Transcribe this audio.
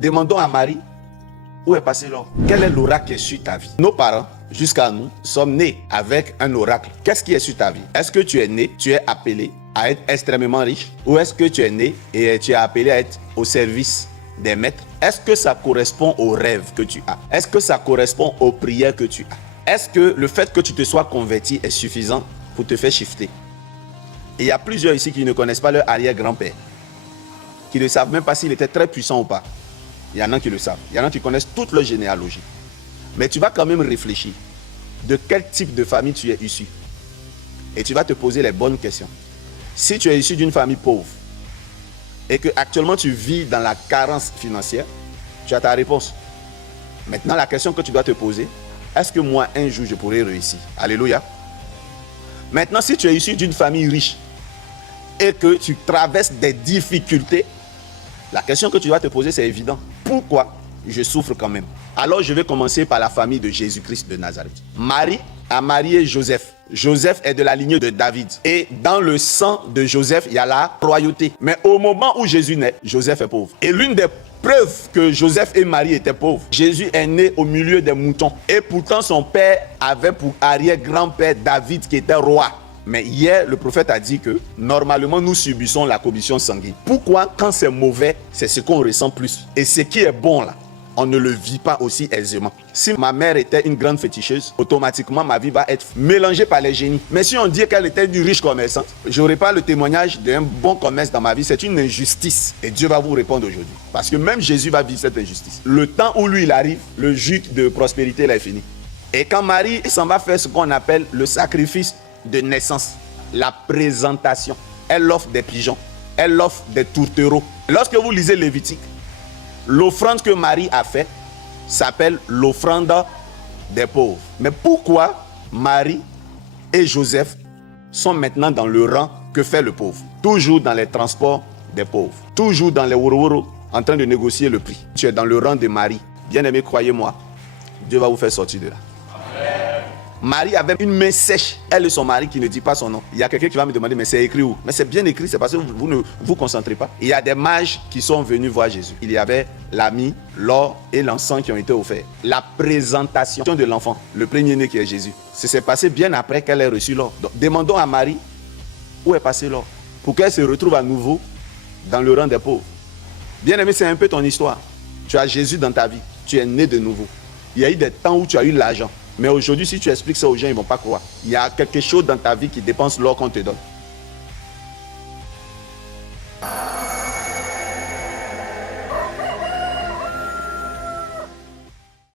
Demandons à Marie, où est passé l'or? Quel est l'oracle qui est sur ta vie? Nos parents, jusqu'à nous, sommes nés avec un oracle. Qu'est-ce qui est sur ta vie? Est-ce que tu es né, tu es appelé à être extrêmement riche? Ou est-ce que tu es né et tu es appelé à être au service des maîtres? Est-ce que ça correspond aux rêves que tu as? Est-ce que ça correspond aux prières que tu as? Est-ce que le fait que tu te sois converti est suffisant pour te faire shifter? Et il y a plusieurs ici qui ne connaissent pas leur arrière-grand-père, qui ne savent même pas s'il était très puissant ou pas. Il y en a qui le savent. Il y en a qui connaissent toute leur généalogie. Mais tu vas quand même réfléchir de quel type de famille tu es issu. Et tu vas te poser les bonnes questions. Si tu es issu d'une famille pauvre et que actuellement tu vis dans la carence financière, tu as ta réponse. Maintenant, la question que tu dois te poser, est-ce que moi, un jour, je pourrai réussir? Alléluia. Maintenant, si tu es issu d'une famille riche et que tu traverses des difficultés, la question que tu dois te poser, c'est évident. Pourquoi je souffre quand même? Alors, je vais commencer par la famille de Jésus-Christ de Nazareth. Marie a marié Joseph. Joseph est de la lignée de David. Et dans le sang de Joseph, il y a la royauté. Mais au moment où Jésus naît, Joseph est pauvre. Et l'une des preuves que Joseph et Marie étaient pauvres, Jésus est né au milieu des moutons. Et pourtant, son père avait pour arrière-grand-père David qui était roi. Mais hier, le prophète a dit que normalement, nous subissons la commission sanguine. Pourquoi, quand c'est mauvais, c'est ce qu'on ressent plus? Et ce qui est bon là, on ne le vit pas aussi aisément. Si ma mère était une grande féticheuse, automatiquement ma vie va être mélangée par les génies. Mais si on dit qu'elle était une riche commerçante, je n'aurai pas le témoignage d'un bon commerce dans ma vie. C'est une injustice. Et Dieu va vous répondre aujourd'hui. Parce que même Jésus va vivre cette injustice. Le temps où lui il arrive, le jus de prospérité là est fini. Et quand Marie s'en va faire ce qu'on appelle le sacrifice de naissance, la présentation, elle offre des pigeons, elle offre des tourtereaux. Lorsque vous lisez Lévitique, l'offrande que Marie a faite s'appelle l'offrande des pauvres. Mais pourquoi Marie et Joseph sont maintenant dans le rang que fait le pauvre? Toujours dans les transports des pauvres, toujours dans les woro-woro, en train de négocier le prix. Tu es dans le rang de Marie. Bien-aimé, croyez-moi, Dieu va vous faire sortir de là. Marie avait une main sèche, elle et son mari qui ne dit pas son nom. Il y a quelqu'un qui va me demander, mais c'est écrit où? Mais c'est bien écrit, c'est parce que vous ne vous concentrez pas. Il y a des mages qui sont venus voir Jésus. Il y avait l'ami, l'or et l'encens qui ont été offerts. La présentation de l'enfant, le premier-né qui est Jésus. Ça s'est passé bien après qu'elle ait reçu l'or. Donc, demandons à Marie, où est passé l'or? Pour qu'elle se retrouve à nouveau dans le rang des pauvres. Bien aimé, c'est un peu ton histoire. Tu as Jésus dans ta vie, tu es né de nouveau. Il y a eu des temps où tu as eu l'argent. Mais aujourd'hui, si tu expliques ça aux gens, ils ne vont pas croire. Il y a quelque chose dans ta vie qui dépense l'or qu'on te donne.